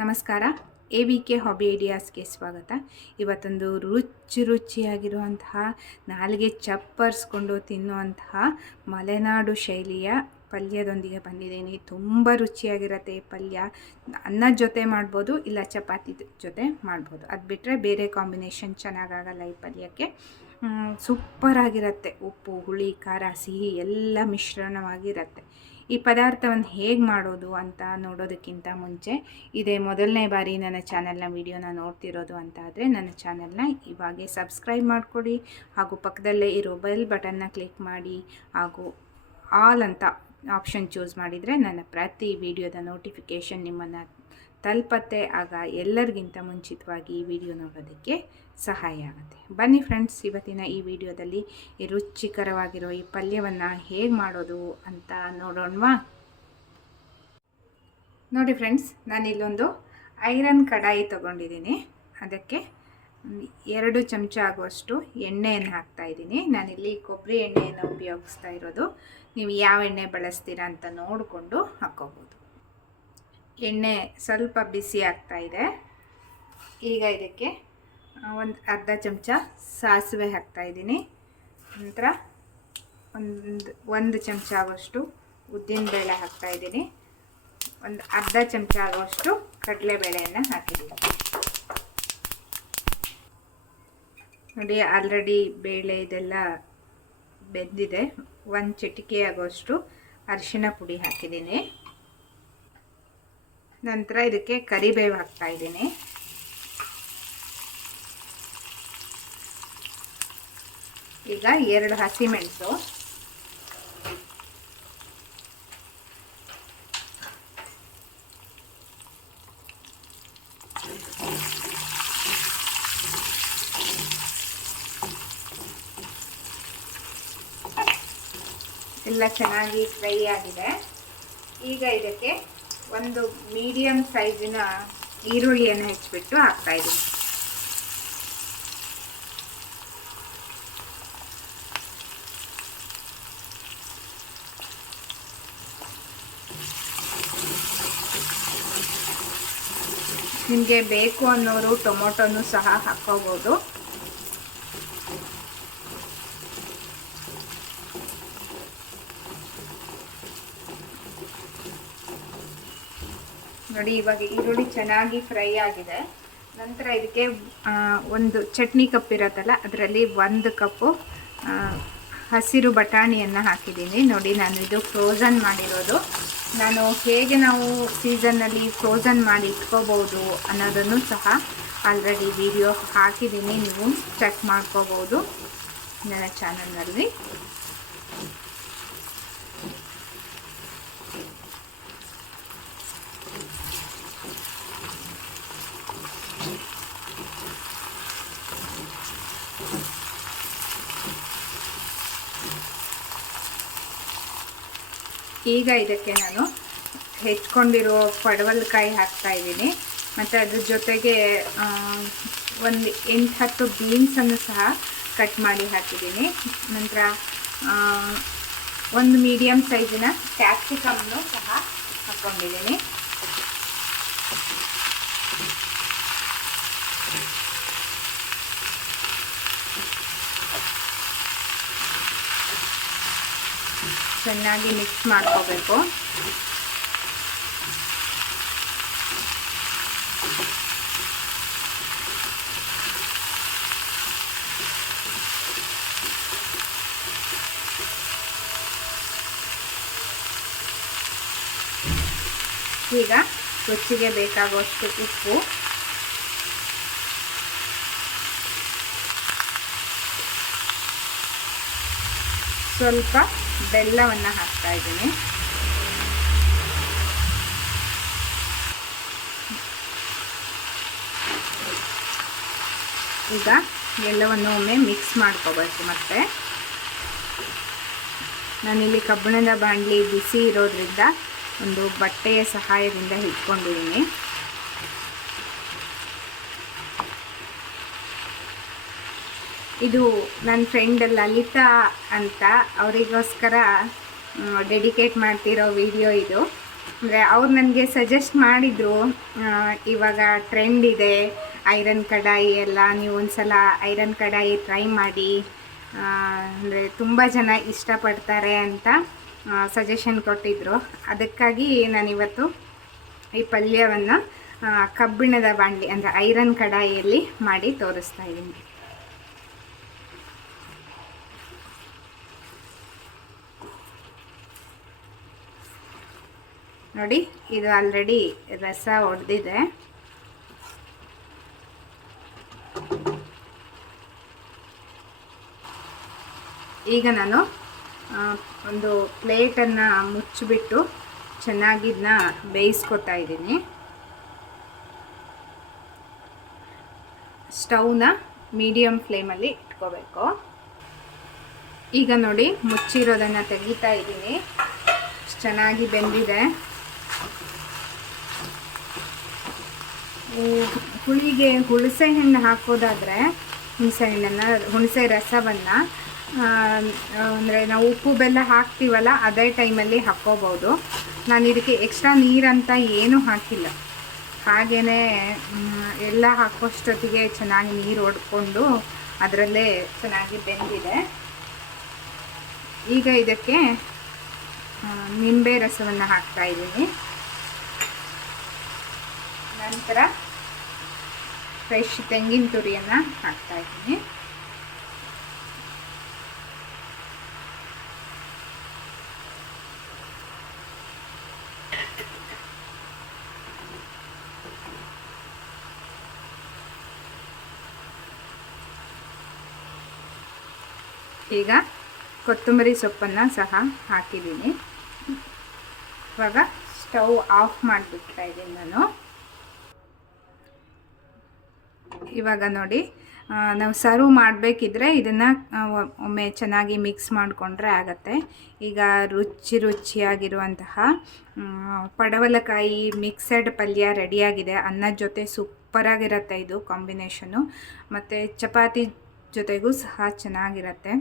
ನಮಸ್ಕಾರ. A V K hobby ಐಡಿಯಾಸ್ಗೆ ಸ್ವಾಗತ. ಇವತ್ತೊಂದು ರುಚಿ ರುಚಿಯಾಗಿರುವಂತಹ, ನಾಲಿಗೆ ಚಪ್ಪರ್ಸ್ಕೊಂಡು ತಿನ್ನುವಂತಹ ಮಲೆನಾಡು ಶೈಲಿಯ ಪಲ್ಯದೊಂದಿಗೆ ಬಂದಿದ್ದೀನಿ. ತುಂಬ ರುಚಿಯಾಗಿರುತ್ತೆ ಈ ಪಲ್ಯ. ಅನ್ನ ಜೊತೆ ಮಾಡ್ಬೋದು, ಇಲ್ಲ ಚಪಾತಿ ಜೊತೆ ಮಾಡ್ಬೋದು. ಅದು ಬಿಟ್ಟರೆ ಬೇರೆ ಕಾಂಬಿನೇಷನ್ ಚೆನ್ನಾಗಾಗಲ್ಲ ಈ ಪಲ್ಯಕ್ಕೆ. ಸೂಪರ್ ಆಗಿರುತ್ತೆ ಉಪ್ಪು, ಹುಳಿ, ಖಾರ, ಸಿಹಿ ಎಲ್ಲ ಮಿಶ್ರಣವಾಗಿರುತ್ತೆ. ಈ ಪದಾರ್ಥವನ್ನು ಹೇಗೆ ಮಾಡೋದು ಅಂತ ನೋಡೋದಕ್ಕಿಂತ ಮುಂಚೆ ಇದೇ ಮೊದಲನೇ ಬಾರಿ ನನ್ನ ಚಾನಲ್ನ ವಿಡಿಯೋನ ನೋಡ್ತಿರೋದು ಅಂತ ಆದರೆ ನನ್ನ ಚಾನಲ್ನ ಇವಾಗೆ ಸಬ್ಸ್ಕ್ರೈಬ್ ಮಾಡಿಕೊಡಿ ಹಾಗೂ ಪಕ್ಕದಲ್ಲೇ ಇರೋ ಬೆಲ್ ಬಟನ್ನ ಕ್ಲಿಕ್ ಮಾಡಿ ಹಾಗೂ ಆಲ್ ಅಂತ ಆಪ್ಷನ್ ಚೂಸ್ ಮಾಡಿದರೆ ನನ್ನ ಪ್ರತಿ ವಿಡಿಯೋದ ನೋಟಿಫಿಕೇಷನ್ ನಿಮ್ಮನ್ನು ತಲುಪತ್ತೆ ಆಗ ಎಲ್ಲರಿಗಿಂತ ಮುಂಚಿತವಾಗಿ ಈ ವಿಡಿಯೋ ನೋಡೋದಕ್ಕೆ ಸಹಾಯ ಆಗುತ್ತೆ. ಬನ್ನಿ ಫ್ರೆಂಡ್ಸ್ ಇವತ್ತಿನ ಈ ವಿಡಿಯೋದಲ್ಲಿ ರುಚಿಕರವಾಗಿರೋ ಈ ಪಲ್ಯವನ್ನು ಹೇಗೆ ಮಾಡೋದು ಅಂತ ನೋಡೋಣವಾ? ನೋಡಿ ಫ್ರೆಂಡ್ಸ್ ನಾನಿಲ್ಲೊಂದು ಐರನ್ ಕಡಾಯಿ ತೊಗೊಂಡಿದ್ದೀನಿ. ಅದಕ್ಕೆ ಎರಡು ಚಮಚ ಆಗುವಷ್ಟು ಎಣ್ಣೆಯನ್ನು ಹಾಕ್ತಾ ಇದ್ದೀನಿ. ನಾನಿಲ್ಲಿ ಕೊಬ್ಬರಿ ಎಣ್ಣೆಯನ್ನು ಉಪಯೋಗಿಸ್ತಾ ಇರೋದು. ನೀವು ಯಾವ ಎಣ್ಣೆ ಬಳಸ್ತೀರಾ ಅಂತ ನೋಡಿಕೊಂಡು ಹಾಕ್ಕೋಬೋದು. ಎಣ್ಣೆ ಸ್ವಲ್ಪ ಬಿಸಿ ಆಗ್ತಾ ಇದೆ. ಈಗ ಇದಕ್ಕೆ ಒಂದು ಅರ್ಧ ಚಮಚ ಸಾಸಿವೆ ಹಾಕ್ತಾ ಇದ್ದೀನಿ. ನಂತರ ಒಂದು ಒಂದು ಚಮಚ ಆಗುವಷ್ಟು ಉದ್ದಿನಬೇಳೆ ಹಾಕ್ತಾ ಇದ್ದೀನಿ. ಒಂದು ಅರ್ಧ ಚಮಚ ಆಗುವಷ್ಟು ಕಡಲೆಬೇಳೆಯನ್ನು ಹಾಕಿದ್ದೀನಿ. ನೋಡಿ ಆಲ್ರೆಡಿ ಬೇಳೆ ಇದೆಲ್ಲ ಬೆಂದಿದೆ. ಒಂದು ಚಿಟಿಕೆ ಆಗುವಷ್ಟು ಅರಿಶಿನ ಪುಡಿ ಹಾಕಿದ್ದೀನಿ. ನಂತರ ಇದಕ್ಕೆ ಕರಿಬೇವು ಹಾಕ್ತಾ ಇದ್ದೀನಿ. ಈಗ ಎರಡು ಹಸಿಮೆಣಸು. ಎಲ್ಲ ಚೆನ್ನಾಗಿ ಫ್ರೈ ಆಗಿದೆ. ಈಗ ಇದಕ್ಕೆ ಒಂದು ಮೀಡಿಯಮ್ ಸೈಜಿನ ಈರುಳ್ಳಿಯನ್ನು ಹೆಚ್ಚಿಬಿಟ್ಟು ಹಾಕ್ತಾ ಇದ್ದೀನಿ ನಿಮಗೆ ಬೇಕು ಅನ್ನೋರು ಟೊಮೊಟೊನು ಸಹ ಹಾಕೋಬೋದು ನೋಡಿ, ಇವಾಗ ಈರುಳ್ಳಿ ಚೆನ್ನಾಗಿ ಫ್ರೈ ಆಗಿದೆ. ನಂತರ ಇದಕ್ಕೆ ಒಂದು ಚಟ್ನಿ ಕಪ್ ಇರತ್ತಲ್ಲ, ಅದರಲ್ಲಿ ಒಂದು ಕಪ್ಪು ಹಸಿರು ಬಟಾಣಿಯನ್ನು ಹಾಕಿದ್ದೀನಿ. ನೋಡಿ, ನಾನು ಇದು ಫ್ರೋಝನ್ ಮಾಡಿರೋದು. ನಾನು ಹೇಗೆ ನಾವು ಸೀಸನ್ನಲ್ಲಿ ಫ್ರೋಝನ್ ಮಾಡಿ ಇಟ್ಕೋಬೋದು ಅನ್ನೋದನ್ನು ಸಹ ಆಲ್ರೆಡಿ ವಿಡಿಯೋ ಹಾಕಿದ್ದೀನಿ. ನೀವು ಚೆಕ್ ಮಾಡ್ಕೋಬೋದು ನನ್ನ ಚಾನಲ್ನಲ್ಲಿ ಈಗ ಇದಕ್ಕೆ ನಾನು ಹೆಚ್ಕೊಂಡಿರೋ ಪಡವಲಕಾಯಿ ಹಾಕ್ತಾ ಇದ್ದೀನಿ. ಮತ್ತು ಅದ್ರ ಜೊತೆಗೆ ಒಂದು ಎಂಟು ಹತ್ತು ಬೀನ್ಸನ್ನು ಸಹ ಕಟ್ ಮಾಡಿ ಹಾಕಿದ್ದೀನಿ. ನಂತರ ಒಂದು ಮೀಡಿಯಮ್ ಸೈಜಿನ ಕ್ಯಾಪ್ಸಿಕಮ್ನು ಸಹ ಹಾಕ್ಕೊಂಡಿದ್ದೀನಿ ಚೆನ್ನಾಗಿ ಮಿಕ್ಸ್ ಮಾಡ್ಕೋಬೇಕು. ಈಗ ರುಚಿಗೆ ಬೇಕಾಗುವಷ್ಟು ಉಪ್ಪು. ಸ್ವಲ್ಪ ಬೆಲ್ಲವನ್ನು ಹಾಕ್ತಾ ಇದ್ದೀನಿ. ಈಗ ಎಲ್ಲವನ್ನು ಒಮ್ಮೆ ಮಿಕ್ಸ್ ಮಾಡ್ಕೋಬೇಕು ಮತ್ತೆ. ನಾನಿಲ್ಲಿ ಕಬ್ಬಿಣದ ಬಾಣಲಿ ಬಿಸಿ ಇರೋದ್ರಿಂದ ಒಂದು ಬಟ್ಟೆಯ ಸಹಾಯದಿಂದ ಇಟ್ಕೊಂಡಿದ್ದೀನಿ ಇದು ನನ್ನ ಫ್ರೆಂಡ್ ಲಲಿತಾ ಅಂತ. ಅವರಿಗೋಸ್ಕರ ಡೆಡಿಕೇಟ್ ಮಾಡ್ತಿರೋ ವಿಡಿಯೋ ಇದು. ಅಂದರೆ ಅವ್ರು ನನಗೆ ಸಜೆಸ್ಟ್ ಮಾಡಿದರು ಇವಾಗ ಟ್ರೆಂಡ್ ಇದೆ ಐರನ್ ಕಡಾಯಿ ಎಲ್ಲ, ನೀವು ಒಂದ್ಸಲ ಐರನ್ ಕಡಾಯಿ ಟ್ರೈ ಮಾಡಿ ಅಂದರೆ ತುಂಬ ಜನ ಇಷ್ಟಪಡ್ತಾರೆ ಅಂತ ಸಜೆಷನ್ ಕೊಟ್ಟಿದ್ದರು ಅದಕ್ಕಾಗಿ ನಾನಿವತ್ತು ಈ ಪಲ್ಯವನ್ನು ಕಬ್ಬಿಣದ ಬಾಂಡಿ, ಅಂದರೆ ಐರನ್ ಕಡಾಯಿಯಲ್ಲಿ ಮಾಡಿ ತೋರಿಸ್ತಾ ಇದ್ದೀನಿ. ನೋಡಿ, ಇದು ಆಲ್ರೆಡಿ ರಸ ಒಡೆದಿದೆ. ಈಗ ನಾನು ಒಂದು ಪ್ಲೇಟನ್ನು ಮುಚ್ಚಿಬಿಟ್ಟು ಚೆನ್ನಾಗಿ ಇದನ್ನ ಬೇಯಿಸ್ಕೊತಾ ಇದ್ದೀನಿ. ಸ್ಟವ್ನ ಮೀಡಿಯಮ್ ಫ್ಲೇಮಲ್ಲಿ ಇಟ್ಕೋಬೇಕು. ಈಗ ನೋಡಿ, ಮುಚ್ಚಿರೋದನ್ನು ತೆಗಿತಾ ಇದ್ದೀನಿ. ಚೆನ್ನಾಗಿ ಬೆಂದಿದೆ. ಹುಳಿಗೆ ಹುಣಸೆ ಹಣ್ಣು ಹಾಕೋದಾದರೆ, ಹುಣಸೆ ಹಣ್ಣನ್ನು, ಹುಣಸೆ ರಸವನ್ನು ಅಂದರೆ ನಾವು ಉಪ್ಪು ಬೆಲ್ಲ ಹಾಕ್ತೀವಲ್ಲ, ಅದೇ ಟೈಮಲ್ಲಿ ಹಾಕ್ಕೋಬೋದು ನಾನು ಇದಕ್ಕೆ ಎಕ್ಸ್ಟ್ರಾ ನೀರಂತ ಏನೂ ಹಾಕಿಲ್ಲ. ಹಾಗೇ ಎಲ್ಲ ಹಾಕೋಷ್ಟೊತ್ತಿಗೆ ಚೆನ್ನಾಗಿ ನೀರು ಹೊಡ್ಕೊಂಡು ಅದರಲ್ಲೇ ಚೆನ್ನಾಗಿ ಬೆಂದಿದೆ. ಈಗ ಇದಕ್ಕೆ ನಿಂಬೆ ರಸವನ್ನು ಹಾಕ್ತಾ ಇದ್ದೀನಿ. ನಂತರ ಫ್ರೆಶ್ ತೆಂಗಿನ ತುರಿಯನ್ನು ಹಾಕ್ತಾ ಇದ್ದೀನಿ. ಈಗ ಕೊತ್ತಂಬರಿ ಸೊಪ್ಪನ್ನು ಸಹ ಹಾಕಿದ್ದೀನಿ. ಇವಾಗ ಸ್ಟವ್ ಆಫ್ ಮಾಡಿಬಿಡ್ತಾ ಇದ್ದೀನಿ ನಾನು. ಇವಾಗ ನೋಡಿ ನಾವು ಸರ್ವ್ ಮಾಡಬೇಕಿದ್ರೆ ಇದನ್ನು ಒಮ್ಮೆ ಚೆನ್ನಾಗಿ ಮಿಕ್ಸ್ ಮಾಡಿಕೊಂಡ್ರೆ ಆಗತ್ತೆ. ಈಗ ರುಚಿ ರುಚಿಯಾಗಿರುವಂತಹ ಪಡವಲಕಾಯಿ ಮಿಕ್ಸೆಡ್ ಪಲ್ಯ ರೆಡಿಯಾಗಿದೆ. ಅನ್ನದ ಜೊತೆ ಸೂಪರಾಗಿರುತ್ತೆ ಇದು ಕಾಂಬಿನೇಷನು. ಮತ್ತು ಚಪಾತಿ ಜೊತೆಗೂ ಸಹ ಚೆನ್ನಾಗಿರುತ್ತೆ.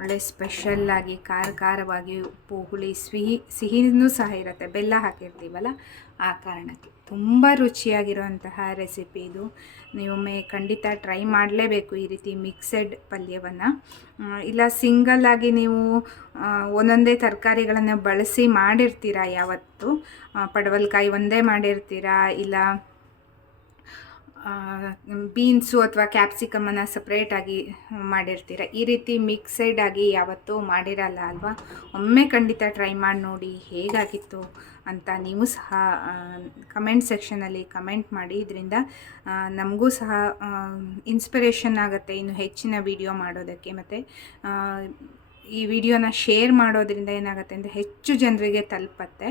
ಒಳ್ಳೆ ಸ್ಪೆಷಲ್ಲಾಗಿ ಖಾರ ಖಾರವಾಗಿ ಉಪ್ಪು, ಹುಳಿ, ಸಿಹಿ, ಸಿಹಿನೂ ಸಹ ಇರುತ್ತೆ. ಬೆಲ್ಲ ಹಾಕಿರ್ತೀವಲ್ಲ, ಆ ಕಾರಣಕ್ಕೆ. ತುಂಬ ರುಚಿಯಾಗಿರುವಂತಹ ರೆಸಿಪಿ ಇದು. ನೀವೊಮ್ಮೆ ಖಂಡಿತ ಟ್ರೈ ಮಾಡಲೇಬೇಕು ಈ ರೀತಿ ಮಿಕ್ಸೆಡ್ ಪಲ್ಯವನ್ನು. ಇಲ್ಲ ಸಿಂಗಲ್ ಆಗಿ ನೀವು ಒಂದೊಂದೇ ತರಕಾರಿಗಳನ್ನು ಬಳಸಿ ಮಾಡಿರ್ತೀರಾ ಯಾವತ್ತು? ಪಡವಲಕಾಯಿ ಒಂದೇ ಮಾಡಿರ್ತೀರಾ? ಇಲ್ಲ ಬೀನ್ಸು ಅಥವಾ ಕ್ಯಾಪ್ಸಿಕಮನ್ನು ಸಪ್ರೇಟಾಗಿ ಮಾಡಿರ್ತೀರ? ಈ ರೀತಿ ಮಿಕ್ಸೆಡ್ ಆಗಿ ಯಾವತ್ತೂ ಮಾಡಿರಲ್ಲ ಅಲ್ವಾ? ಒಮ್ಮೆ ಖಂಡಿತ ಟ್ರೈ ಮಾಡಿ ನೋಡಿ ಹೇಗಾಗಿತ್ತು ಅಂತ ನೀವು ಸಹ ಕಮೆಂಟ್ ಸೆಕ್ಷನಲ್ಲಿ ಕಮೆಂಟ್ ಮಾಡಿ. ಇದರಿಂದ ನಮಗೂ ಸಹ ಇನ್ಸ್ಪಿರೇಷನ್ ಆಗುತ್ತೆ ಇನ್ನು ಹೆಚ್ಚಿನ ವಿಡಿಯೋ ಮಾಡೋದಕ್ಕೆ. ಮತ್ತು ಈ ವಿಡಿಯೋನ ಶೇರ್ ಮಾಡೋದ್ರಿಂದ ಏನಾಗುತ್ತೆ ಅಂದರೆ ಹೆಚ್ಚು ಜನರಿಗೆ ತಲುಪತ್ತೆ.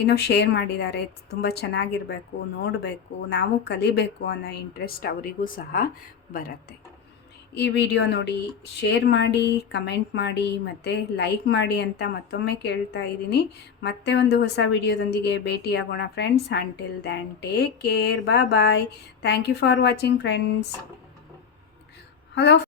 ಏನೋ ಶೇರ್ ಮಾಡಿದ್ದಾರೆ, ತುಂಬ ಚೆನ್ನಾಗಿರಬೇಕು, ನೋಡಬೇಕು, ನಾವು ಕಲಿಬೇಕು ಅನ್ನೋ ಇಂಟ್ರೆಸ್ಟ್ ಅವರಿಗೂ ಸಹ ಬರುತ್ತೆ. ಈ ವಿಡಿಯೋ ನೋಡಿ, ಶೇರ್ ಮಾಡಿ ಕಮೆಂಟ್ ಮಾಡಿ, ಮತ್ತು ಲೈಕ್ ಮಾಡಿ ಅಂತ ಮತ್ತೊಮ್ಮೆ ಕೇಳ್ತಾ ಇದ್ದೀನಿ. ಮತ್ತೆ ಒಂದು ಹೊಸ ವಿಡಿಯೋದೊಂದಿಗೆ ಭೇಟಿಯಾಗೋಣ friends until then take care ಬಾ bye thank you for watching friends hello